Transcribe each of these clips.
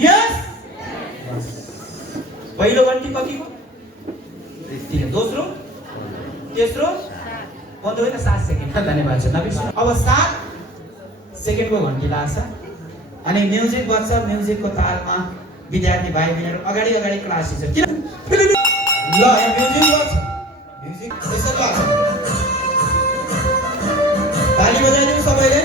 यस पहिलो घन्टी कतिको तीन दोस्रो तेस्रो बन्द होइन 7 सेकेन्ड धन्यवाद छ नबिर्सनु अब 7 सेकेन्डको घन्टी लाग्छ अनि म्युजिक बज्छ म्युजिकको तालमा विद्यार्थी भाइ बहिनीहरु अगाडि अगाडि क्लास टिचर किन ल यहाँ म्युजिक बज्छ म्युजिक यसरी लाग्छ ताली बजाइदिनु सबैले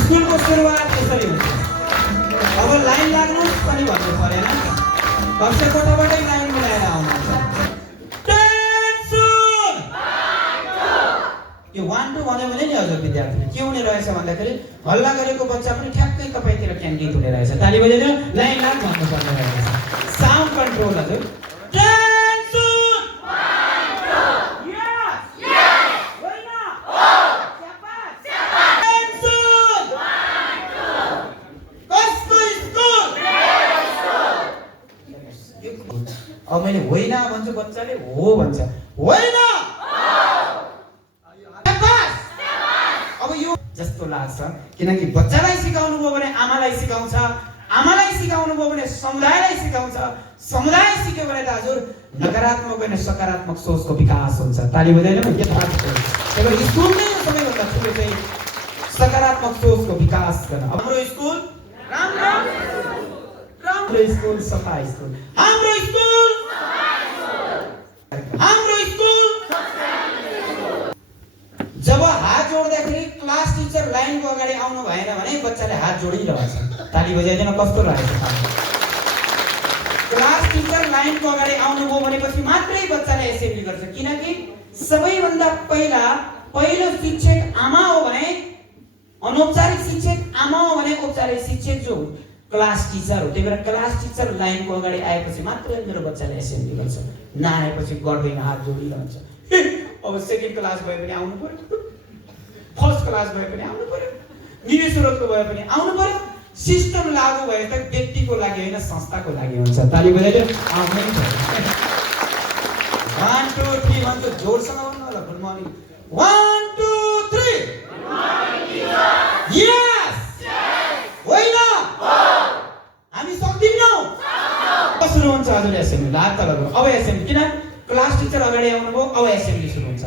स्कुलको सुरुवात यसरी हुन्छ अब लाइन लाग्नु पनि भन्नु परेन कक्षा कोठाबाटै लाइन मिलाएर आउनुहुन्छ यो 1 2 भन्यो भने नि हजुर विद्यार्थीले के हुने रहेछ भन्दाखेरि हल्ला गरेको बच्चा पनि ठ्याक्कै तपाईतिर केन्द्रित हुने रहेछ ताली बजाइदिनु लाइन लाग भन्नु पर्ने रहेछ साउन्ड कन्ट्रोल हजुर अब मैले होइन भन्छु बच्चाले हो भन्छ होइन अब यो जस्तो लाग्छ किनकि बच्चालाई सिकाउनु भयो भने आमालाई सिकाउँछ आमालाई सिकाउनु भयो भने समुदायलाई सिकाउँछ समुदाय सिक्यो भने त हजुर नकारात्मक होइन सकारात्मक सोचको विकास हुन्छ ताली बजाइदिनु के थाहा छ त्यसले स्कुल नै सबैभन्दा ठुलो चाहिँ सकारात्मक सोचको विकास गर्न हाम्रो स्कुल राम्रो स्कुल सफा स्कुल हाम्रो स्कुल जब हात जोड्दाखेरि क्लास टिचर लाइनको अगाडि आउनु भएन भने बच्चाले हात जोडिरहेछ ताली बजाइदिन कस्तो रहेछ क्लास टिचर लाइनको अगाडि आउनुभयो भनेपछि मात्रै बच्चाले एसेम्बली गर्छ किनकि सबैभन्दा पहिलो शिक्षक आमा हो भने अनौपचारिक शिक्षक आमा हो भने औपचारिक शिक्षक जो क्लास टिचर हो त्यही भएर क्लास टिचर लाइनको अगाडि आएपछि मात्रै मेरो बच्चाले एसेम्बली गर्छ नआएपछि गर्दैन हात जोडिरहन्छ अब सेकेन्ड क्लास भए पनि आउनु पर्यो फर्स्ट क्लास भए पनि आउनु पर्यो निवेशरतको भए पनि आउनु पर्यो सिस्टम लागू भए त व्यक्तिको लागि होइन संस्थाको लागि हुन्छ ताली बजाइदिनु आउनै पर्यो 1 2 3 भन्छु जोडसँग भन्नु होला गुड मर्निङ 1 2 3 गुड मर्निङ यस होइन हामी सक्दिनौ सुरु हुन्छ हजुर एसेम्बली हात तल गर्नु अब एसेम्बली किन क्लास टिचर अगाडि आउनुभयो अब एसेम्बली सुरु हुन्छ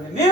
गर्ने। मेरो